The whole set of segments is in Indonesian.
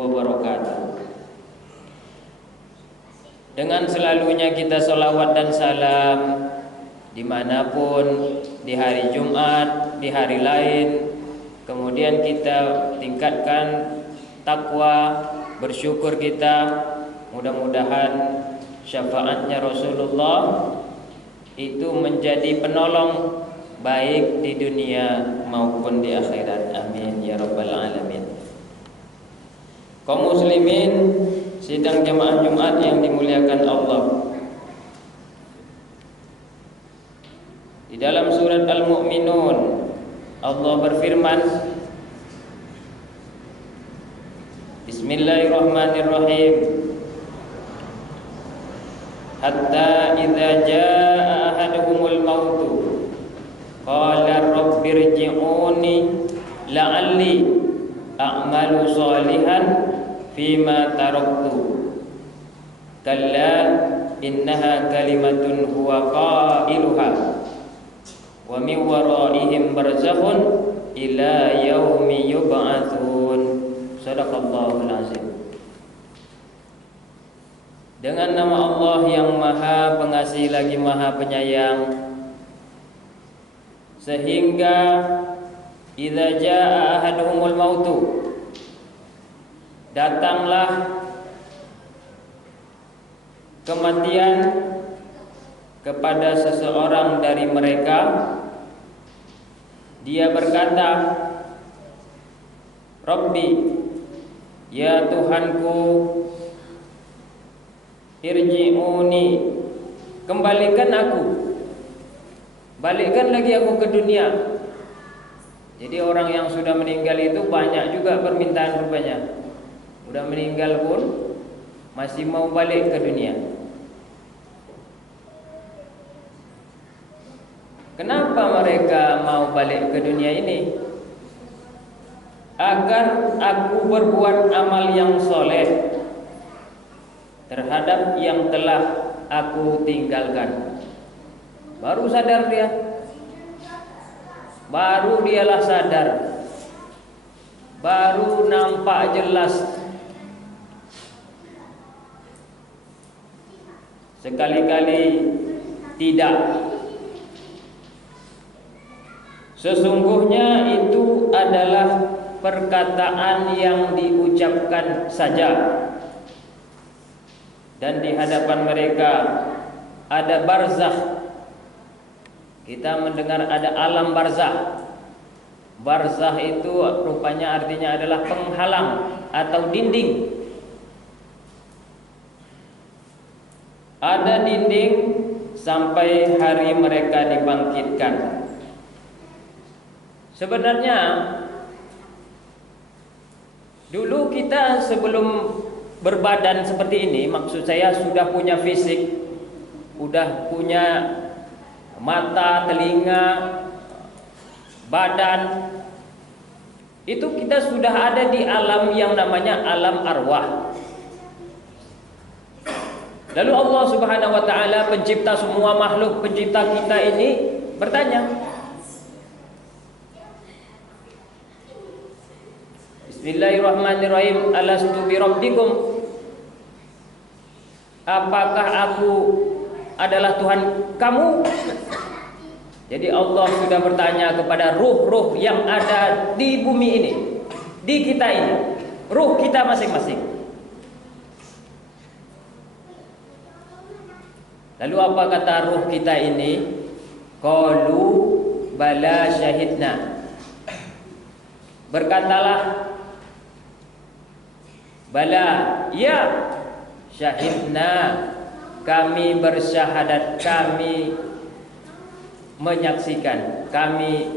wabarakatuh. Dengan selalunya kita sholawat dan salam dimanapun, di hari Jumat, di hari lain. Kemudian kita tingkatkan takwa, bersyukur kita. Mudah-mudahan syafaatnya Rasulullah itu menjadi penolong baik di dunia maupun di akhirat. Amin ya rabbal alamin. Kaum muslimin sidang jamaah Jumat yang dimuliakan Allah. Di dalam surat Al-Mu'minun Allah berfirman, Bismillahirrahmanirrahim. Hatta idza jaa ahaduhumul mautu qala rabbirji'uni la'alli a'malu shalihan fima taraktu kalla innaha kalimatun huwa qailuha wa min waraihim barzakhun ila yaumi yub'atsun. Shadaqallahul azim. Dengan nama Allah yang Maha Pengasih lagi Maha Penyayang, sehingga idza jaa ahaduhumul mautu, datanglah kematian kepada seseorang dari mereka. Dia berkata, Rabbi, ya Tuhanku, irji'uni, kembalikan aku, balikkan lagi aku ke dunia. Jadi orang yang sudah meninggal itu banyak juga permintaan rupanya. Udah meninggal pun masih mau balik ke dunia. Kenapa mereka mau balik ke dunia ini? Agar aku berbuat amal yang soleh terhadap yang telah aku tinggalkan. Baru sadar dia, baru dialah sadar, baru nampak jelas. Sekali-kali tidak. Sesungguhnya itu adalah perkataan yang diucapkan saja, dan di hadapan mereka ada barzakh. Kita mendengar ada alam barzakh. Barzakh itu rupanya artinya adalah penghalang atau dinding. Ada dinding sampai hari mereka dibangkitkan. Sebenarnya dulu kita sebelum berbadan seperti ini, maksud saya sudah punya fisik, sudah punya mata, telinga, badan, itu kita sudah ada di alam yang namanya alam arwah. Lalu Allah Subhanahu wa taala, pencipta semua makhluk, pencipta kita ini bertanya, Bismillahirrahmanirrahim, alastu birabbikum, apakah aku adalah Tuhan kamu? Jadi Allah sudah bertanya kepada ruh-ruh yang ada di bumi ini, di kita ini, ruh kita masing-masing. Lalu apa kata ruh kita ini? Qalu bala syahidna. Berkatalah, bala, ya, syahidna, kami bersyahadat, kami menyaksikan, kami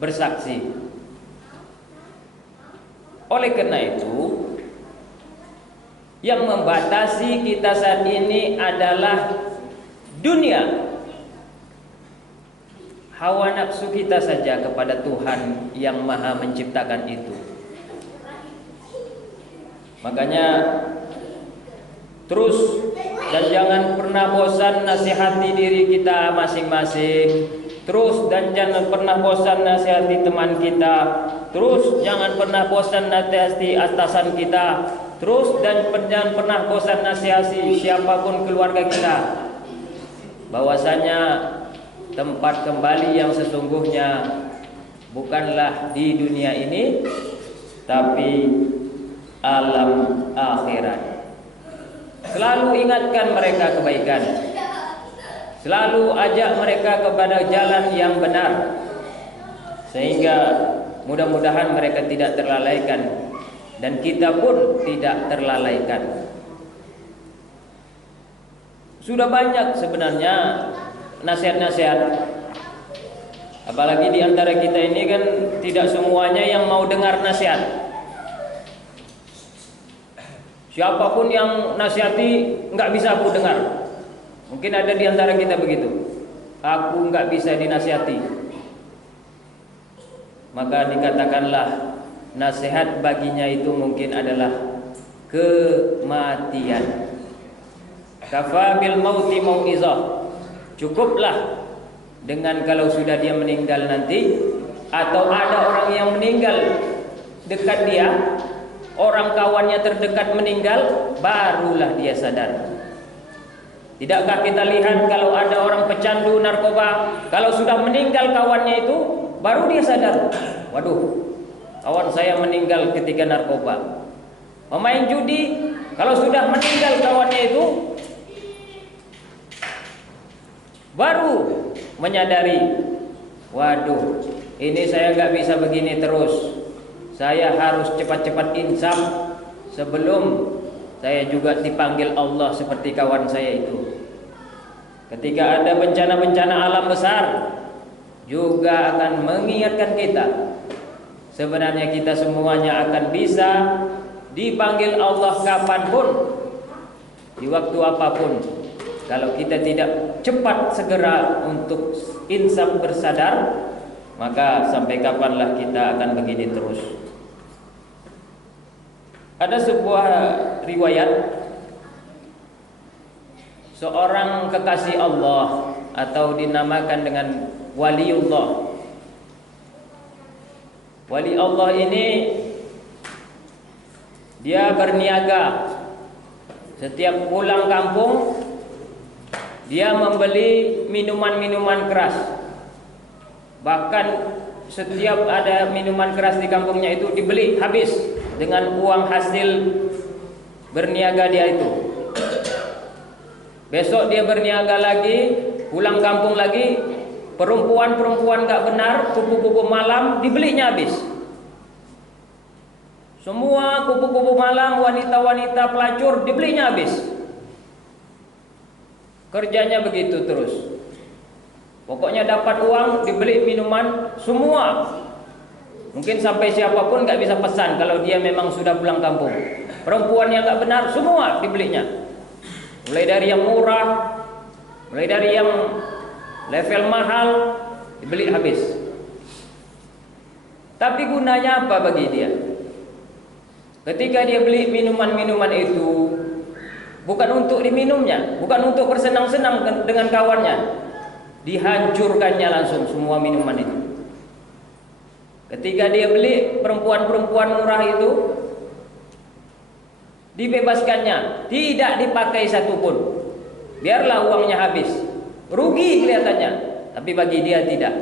bersaksi. Oleh karena itu, yang membatasi kita saat ini adalah dunia, hawa nafsu kita saja kepada Tuhan yang Maha menciptakan itu. Makanya terus dan jangan pernah bosan nasihati diri kita masing-masing. Terus dan jangan pernah bosan nasihati teman kita. Terus jangan pernah bosan nasihati atasan kita. Terus dan jangan pernah bosan nasihati siapapun keluarga kita. Bahwasanya tempat kembali yang sesungguhnya bukanlah di dunia ini, tapi alam akhirat. Selalu ingatkan mereka kebaikan. Selalu ajak mereka kepada jalan yang benar, sehingga mudah-mudahan mereka tidak terlalaikan dan kita pun tidak terlalaikan. Sudah banyak sebenarnya nasihat-nasihat, apalagi di antara kita ini kan tidak semuanya yang mau dengar nasihat. Siapapun yang nasihati nggak bisa aku dengar. Mungkin ada di antara kita begitu. Aku nggak bisa dinasihati. Maka dikatakanlah nasihat baginya itu mungkin adalah kematian. Kafa bil mauti mau'izah. Cukuplah dengan kalau sudah dia meninggal nanti, atau ada orang yang meninggal dekat dia, orang kawannya terdekat meninggal, barulah dia sadar. Tidakkah kita lihat kalau ada orang pecandu narkoba, kalau sudah meninggal kawannya itu, baru dia sadar, waduh, kawan saya meninggal ketika narkoba. Pemain judi, kalau sudah meninggal kawannya itu, baru menyadari, waduh, ini saya nggak bisa begini terus. Saya harus cepat-cepat insaf sebelum saya juga dipanggil Allah seperti kawan saya itu. Ketika ada bencana-bencana alam besar, juga akan mengingatkan kita. Sebenarnya kita semuanya akan bisa dipanggil Allah kapanpun, di waktu apapun. Kalau kita tidak cepat segera untuk insaf bersadar, maka sampai kapanlah kita akan begini terus. Ada sebuah riwayat, seorang kekasih Allah atau dinamakan dengan waliullah. Wali Allah ini dia berniaga. Setiap pulang kampung dia membeli minuman-minuman keras. Bahkan setiap ada minuman keras di kampungnya itu dibeli habis dengan uang hasil berniaga dia itu. Besok dia berniaga lagi, pulang kampung lagi, perempuan-perempuan gak benar, kupu-kupu malam dibelinya habis. Semua kupu-kupu malam, wanita-wanita pelacur dibelinya habis. Kerjanya begitu terus. Pokoknya dapat uang, dibeli minuman, semua. Mungkin sampai siapapun gak bisa pesan kalau dia memang sudah pulang kampung. Perempuan yang gak benar, semua dibelinya. Mulai dari yang murah, mulai dari yang level mahal, dibeli habis. Tapi gunanya apa bagi dia? Ketika dia beli minuman-minuman itu, bukan untuk diminumnya, bukan untuk bersenang-senang dengan kawannya, dihancurkannya langsung semua minuman itu. Ketika dia beli perempuan-perempuan murah itu, dibebaskannya, tidak dipakai satupun. Biarlah uangnya habis, rugi kelihatannya, tapi bagi dia tidak.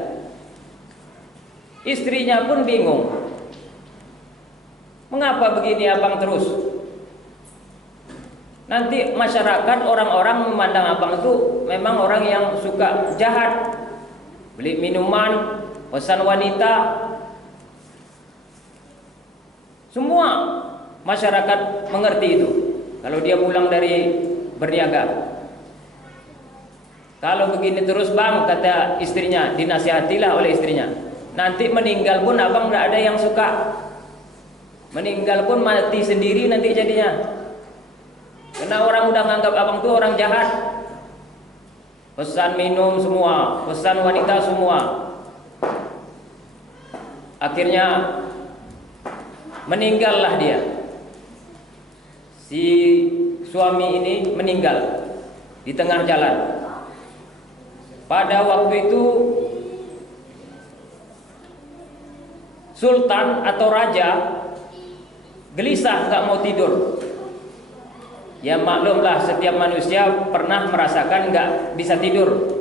Istrinya pun bingung, mengapa begini abang terus? Nanti masyarakat, orang-orang memandang abang itu memang orang yang suka jahat, beli minuman, pesan wanita. Semua masyarakat mengerti itu. Kalau dia pulang dari berniaga, kalau begini terus bang, kata istrinya, dinasihatilah oleh istrinya, nanti meninggal pun abang tidak ada yang suka. Meninggal pun mati sendiri nanti jadinya. Karena orang udah nganggap abang tuh orang jahat. Pesan minum semua, pesan wanita semua. Akhirnya meninggallah dia. Si suami ini meninggal di tengah jalan. Pada waktu itu sultan atau raja gelisah nggak mau tidur. Ya maklumlah, setiap manusia pernah merasakan nggak bisa tidur.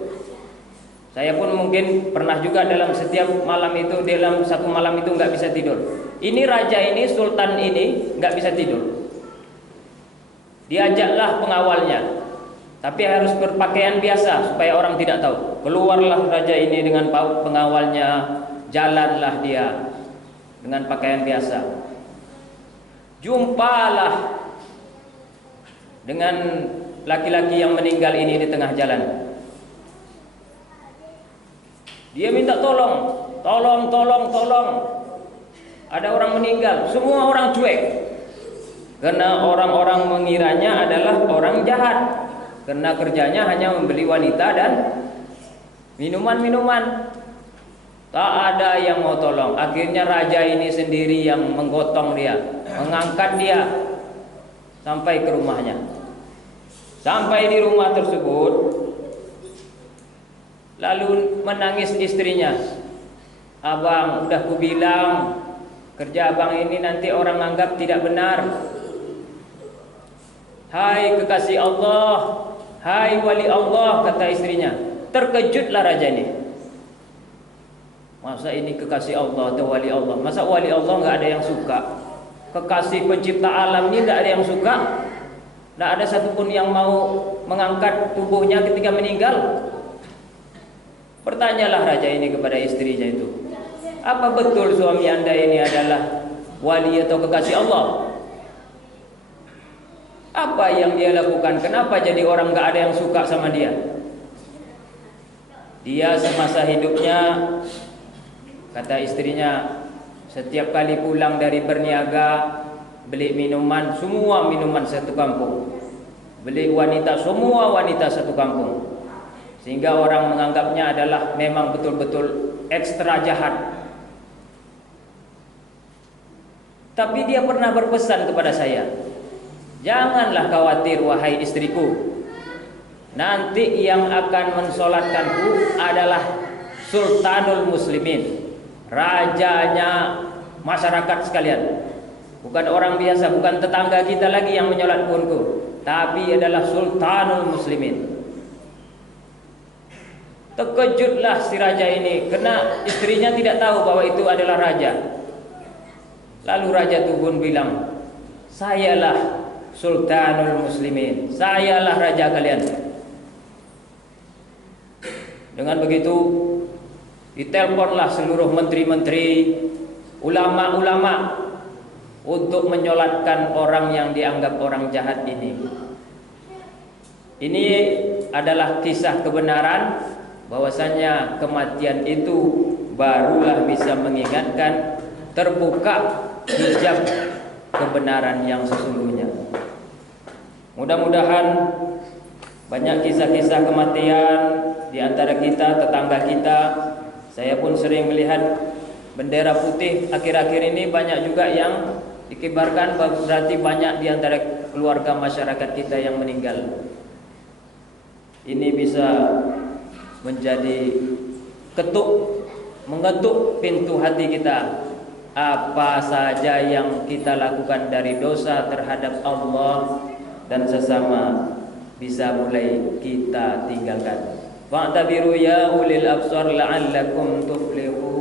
Saya pun mungkin pernah juga dalam setiap malam itu, dalam satu malam itu nggak bisa tidur. Ini raja ini, sultan ini nggak bisa tidur. Diajaklah pengawalnya, tapi harus berpakaian biasa supaya orang tidak tahu. Keluarlah raja ini dengan pengawalnya, jalanlah dia dengan pakaian biasa. Jumpalah dengan laki-laki yang meninggal ini di tengah jalan. Dia minta tolong. Ada orang meninggal, semua orang cuek. Karena orang-orang mengiranya adalah orang jahat. Karena kerjanya hanya membeli wanita dan minuman-minuman. Tak ada yang mau tolong. Akhirnya raja ini sendiri yang menggotong dia, mengangkat dia sampai ke rumahnya. Sampai di rumah tersebut, lalu menangis istrinya. Abang, udah kubilang, kerja abang ini nanti orang anggap tidak benar. Hai kekasih Allah, hai wali Allah, kata istrinya. Terkejutlah raja ini. Masa ini kekasih Allah atau wali Allah? Masa wali Allah nggak ada yang suka? Kekasih pencipta alam ini nggak ada yang suka? Nggak ada satupun yang mau mengangkat tubuhnya ketika meninggal? Bertanyalah raja ini kepada istrinya itu, apa betul suami anda ini adalah wali atau kekasih Allah? Apa yang dia lakukan? Kenapa jadi orang nggak ada yang suka sama dia? Dia semasa hidupnya, kata istrinya, setiap kali pulang dari berniaga, beli minuman, semua minuman satu kampung. Beli wanita, semua wanita satu kampung. Sehingga orang menganggapnya adalah memang betul-betul ekstra jahat. Tapi dia pernah berpesan kepada saya, janganlah khawatir wahai istriku, nanti yang akan mensolatkanku adalah Sultanul Muslimin, rajanya masyarakat sekalian. Bukan orang biasa, bukan tetangga kita lagi yang menyolatkanku, tapi adalah Sultanul Muslimin. Terkejutlah si raja ini, karena istrinya tidak tahu bahwa itu adalah raja. Lalu raja itu pun bilang, sayalah Sultanul Muslimin, sayalah raja kalian. Dengan begitu diteleponlah seluruh menteri-menteri, ulama-ulama untuk menyolatkan orang yang dianggap orang jahat ini. Ini adalah kisah kebenaran, bahwasanya kematian itu barulah bisa mengingatkan terbuka hijab kebenaran yang sesungguhnya. Mudah-mudahan banyak kisah-kisah kematian di antara kita, tetangga kita. Saya pun sering melihat bendera putih akhir-akhir ini banyak juga yang dikibarkan, berarti banyak di antara keluarga masyarakat kita yang meninggal. Ini bisa menjadi mengetuk pintu hati kita. Apa saja yang kita lakukan dari dosa terhadap Allah dan sesama bisa mulai kita tinggalkan. Fa'tabiru ya ulil absar la'allakum tuflihun.